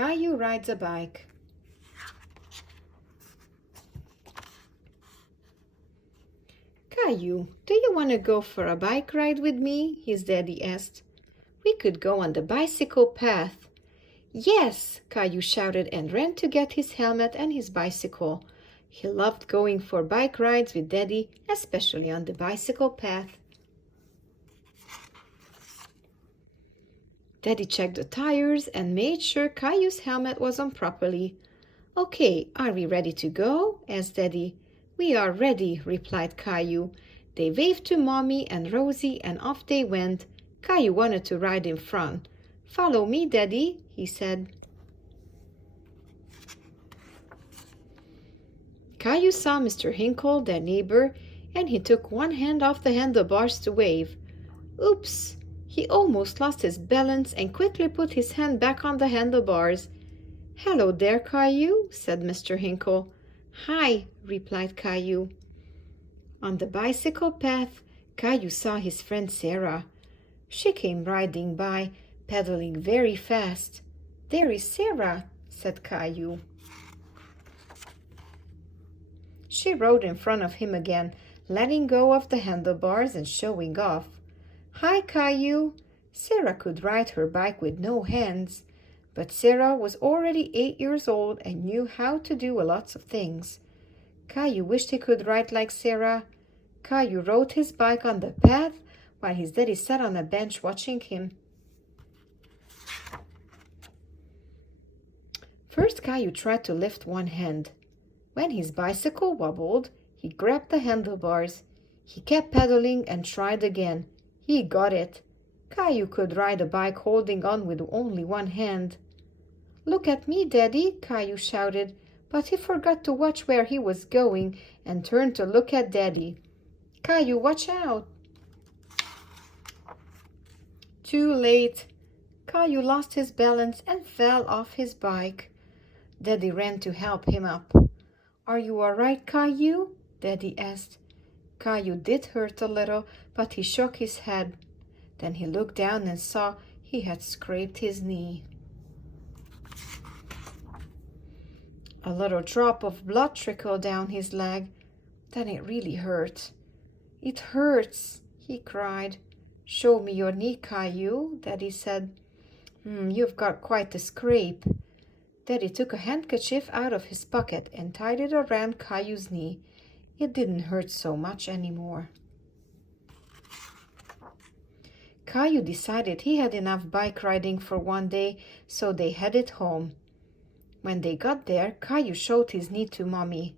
Caillou rides a bike. Caillou, do you want to go for a bike ride with me? His daddy asked. We could go on the bicycle path. Yes, Caillou shouted and ran to get his helmet and his bicycle. He loved going for bike rides with Daddy, especially on the bicycle path. Daddy checked the tires and made sure Caillou's helmet was on properly. Okay, are we ready to go? Asked Daddy. We are ready, replied Caillou. They waved to Mommy and Rosie and off they went. Caillou wanted to ride in front. Follow me, Daddy, he said. Caillou saw Mr. Hinkle, their neighbor, and he took one hand off the handlebars to wave. Oops! He almost lost his balance and quickly put his hand back on the handlebars. Hello there, Caillou, said Mr. Hinkle. Hi, replied Caillou. On the bicycle path, Caillou saw his friend Sarah. She came riding by, pedaling very fast. There is Sarah, said Caillou. She rode in front of him again, letting go of the handlebars and showing off. Hi, Caillou. Sarah could ride her bike with no hands, but Sarah was already 8 years old and knew how to do lots of things. Caillou wished he could ride like Sarah. Caillou rode his bike on the path while his daddy sat on a bench watching him. First, Caillou tried to lift one hand. When his bicycle wobbled, he grabbed the handlebars. He kept pedaling and tried again. He got it. Caillou could ride a bike holding on with only one hand. Look at me, Daddy, Caillou shouted, but he forgot to watch where he was going and turned to look at Daddy. Caillou, watch out! Too late. Caillou lost his balance and fell off his bike. Daddy ran to help him up. Are you all right, Caillou? Daddy asked. Caillou did hurt a little, but he shook his head. Then he looked down and saw he had scraped his knee. A little drop of blood trickled down his leg. Then it really hurt. It hurts, he cried. Show me your knee, Caillou, Daddy said. You've got quite a scrape. Daddy took a handkerchief out of his pocket and tied it around Caillou's knee. It didn't hurt so much anymore. Caillou decided he had enough bike riding for one day, so they headed home. When they got there, Caillou showed his knee to Mommy.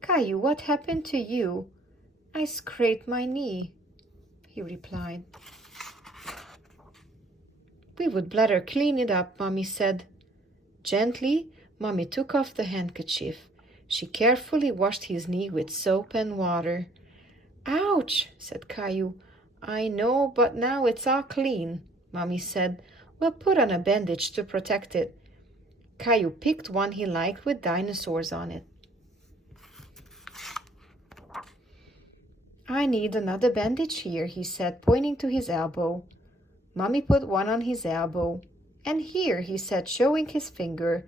Caillou, what happened to you? I scraped my knee, he replied. We would better clean it up, Mommy said. Gently, Mommy took off the handkerchief. She carefully washed his knee with soap and water. Ouch, said Caillou. I know, but now it's all clean, Mommy said. We'll put on a bandage to protect it. Caillou picked one he liked with dinosaurs on it. I need another bandage here, he said, pointing to his elbow. Mommy put one on his elbow. And here, he said, showing his finger.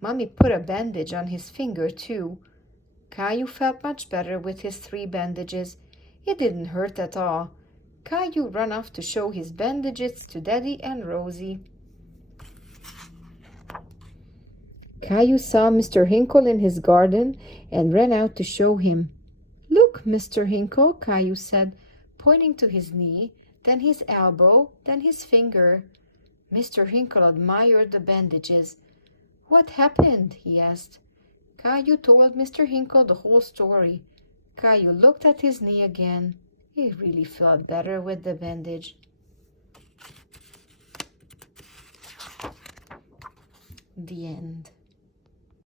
Mommy put a bandage on his finger, too. Caillou felt much better with his 3 bandages. It didn't hurt at all. Caillou ran off to show his bandages to Daddy and Rosie. Caillou saw Mr. Hinkle in his garden and ran out to show him. Look, Mr. Hinkle, Caillou said, pointing to his knee, then his elbow, then his finger. Mr. Hinkle admired the bandages. What happened? He asked. Caillou told Mr. Hinkle the whole story. Caillou looked at his knee again. He really felt better with the bandage. The end.